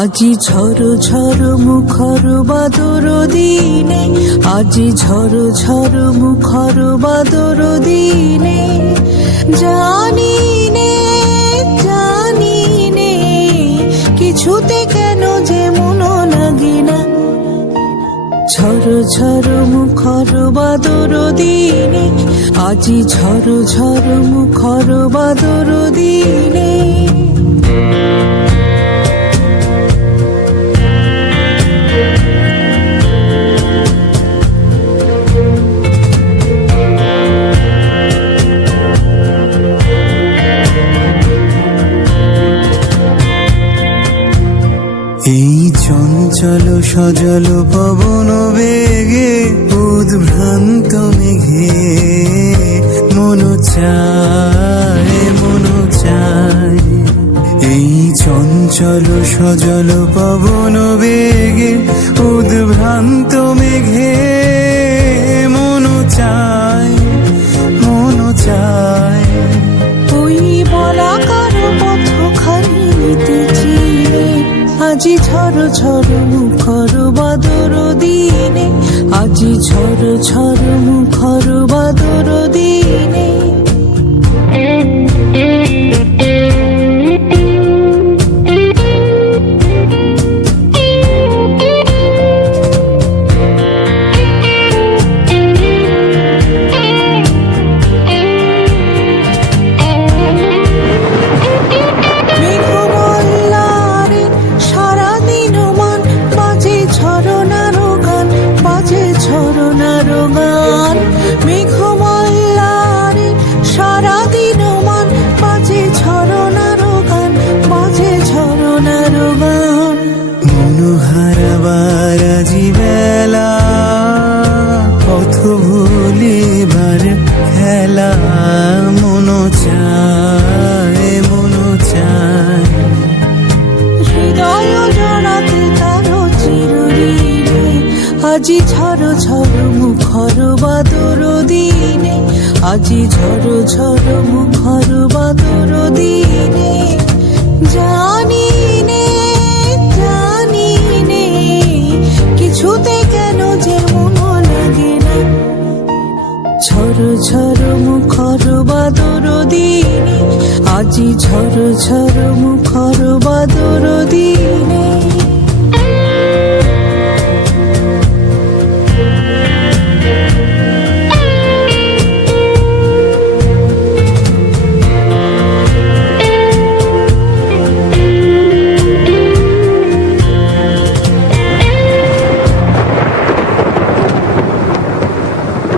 আজি ঝড় ঝড় মুখর বাদর দিনে, আজি ঝড় ঝড় মুখর বাদর দিনে, জানি নে জানি নে কিছুতে কেন যে মন লাগে না। ঝড় ঝড় মুখর বাদর দিনে, আজি ঝড় ঝড় মুখর বাদর দিনে। এই চঞ্চল সজল পবন বেগে উদ্ভ্রান্ত মেঘে মন চায় মন চায়। এই চঞ্চল সজল পবন বেগে উদ্ভ্রান্ত মেঘে মন চায় মন চায়। ওই বলাকার পথখানি নিতেছি আজি ঝড় ঝড় মুখর বাদর দিনে, আজি ঝড় ঝড় মুখর বাদর দিনে। ঝরনার গান মেঘমাল্লারে সারাদিন মান বাজে, ঝরনার গান বাজে, ঝরনার গান। মনোহারাবার আজি বেলা পথ ভুলিবার খেলা মন চায় মন চায়। হৃদয় জড়াতে তারো চিরদিনে, আজি ঝড় ঝড় মুখর বাদর দিনে, আজি ঝড় ঝড় মুখর বাদর দিনে। জানি নে কিছুতে কেন যে মন লাগে না। ঝড় ঝড় মুখর বাদর দিনে, আজি ঝড় ঝড় মুখর বাদর দিনে।